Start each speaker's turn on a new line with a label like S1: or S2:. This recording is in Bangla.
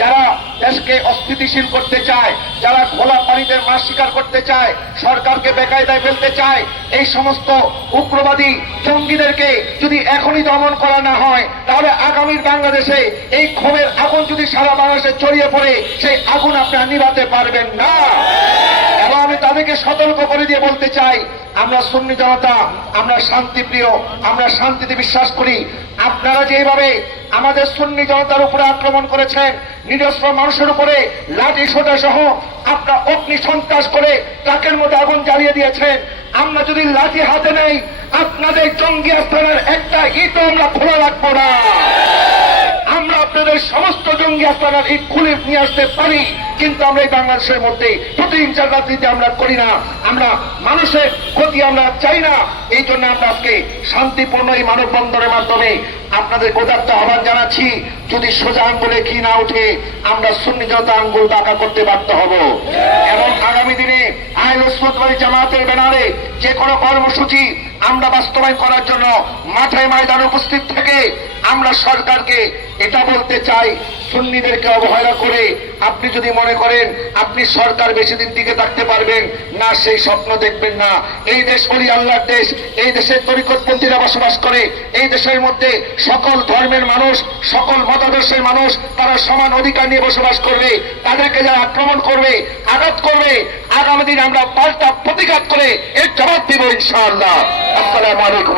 S1: যারা দেশকে অস্থিতিশীল করতে চায়, যারা খোলা পানিতে মাছ শিকার করতে চায়, সরকারকে বেকায়দায় ফেলতে চায়, এই সমস্ত উগ্রবাদী জঙ্গিদেরকে যদি এখনই দমন করা না হয়, তাহলে আগামীর বাংলাদেশে এই ক্ষোভের আগুন যদি সারা বাংলাদেশে ছড়িয়ে পড়ে, সেই আগুন আপনারা নিভাতে পারবেন না। আমি তাদেরকে সতর্ক করে দিয়ে বলতে চাই, আমরা সুন্নি জনতা, আমরা শান্তিপ্রিয়, আমরা শান্তিতে বিশ্বাস করি। আপনারা যেভাবে আমাদের সুন্নি জনতার উপরে আক্রমণ করেছেন নিরস্ত্র মানুষের উপরে লাঠি সোটা সহ আপনার অগ্নি সন্ত্রাস করে ট্রাকের মধ্যে আগুন জ্বালিয়ে দিয়েছেন। আমরা যদি লাঠি হাতে নেই, আপনাদের জঙ্গি আস্থানের একটা ইটও আমরা খোলা রাখব না। আমরা আপনাদের সমস্ত জঙ্গি আস্তানার ইট খুলে নিয়ে আসতে পারি। কিন্তু আমরা এই বাংলাদেশের মধ্যে প্রতিহিংসার রাজনীতি আমরা করি না। আমরা মানুষের ক্ষতি আমরা চাই না। এই জন্য আমরা আজকে শান্তিপূর্ণ এই মানববন্ধনের মাধ্যমে আপনাদের গোদার্থ আহ্বান জানাচ্ছি। যদি সোজা আঙ্গুলে কি না উঠে আমরা সুন্নি জনতা আঙ্গুল বাঁকা করতে বাধ্য হব। এবং আগামী দিনে আইল ওসমানী জামাতের ব্যানারে যে কোনো কর্মসূচি আমরা বাস্তবায়ন করার জন্য মাঠে ময়দানে উপস্থিত থেকে আমরা সরকারকে এটা বলতে চাই সুন্নিদেরকে অবহেলা করে আপনি যদি মনে করেন আপনি সরকার বেশি দিন টিকে থাকতে পারবেন, না সেই স্বপ্ন দেখবেন না। এই দেশ বলি আল্লাহর দেশ, এই দেশের তরিকতপন্থীরা বসবাস করে, এই দেশের মধ্যে সকল ধর্মের মানুষ, সকল মতাদর্শের মানুষ, তারা সমান অধিকার নিয়ে বসবাস করবে, তাদেরকে যারা আক্রমণ করবে, আঘাত করবে, আগামী দিন আমরা পাল্টা প্রতিঘাত করে এর জবাব দিব ইনশাআল্লাহ। আসসালামু আলাইকুম।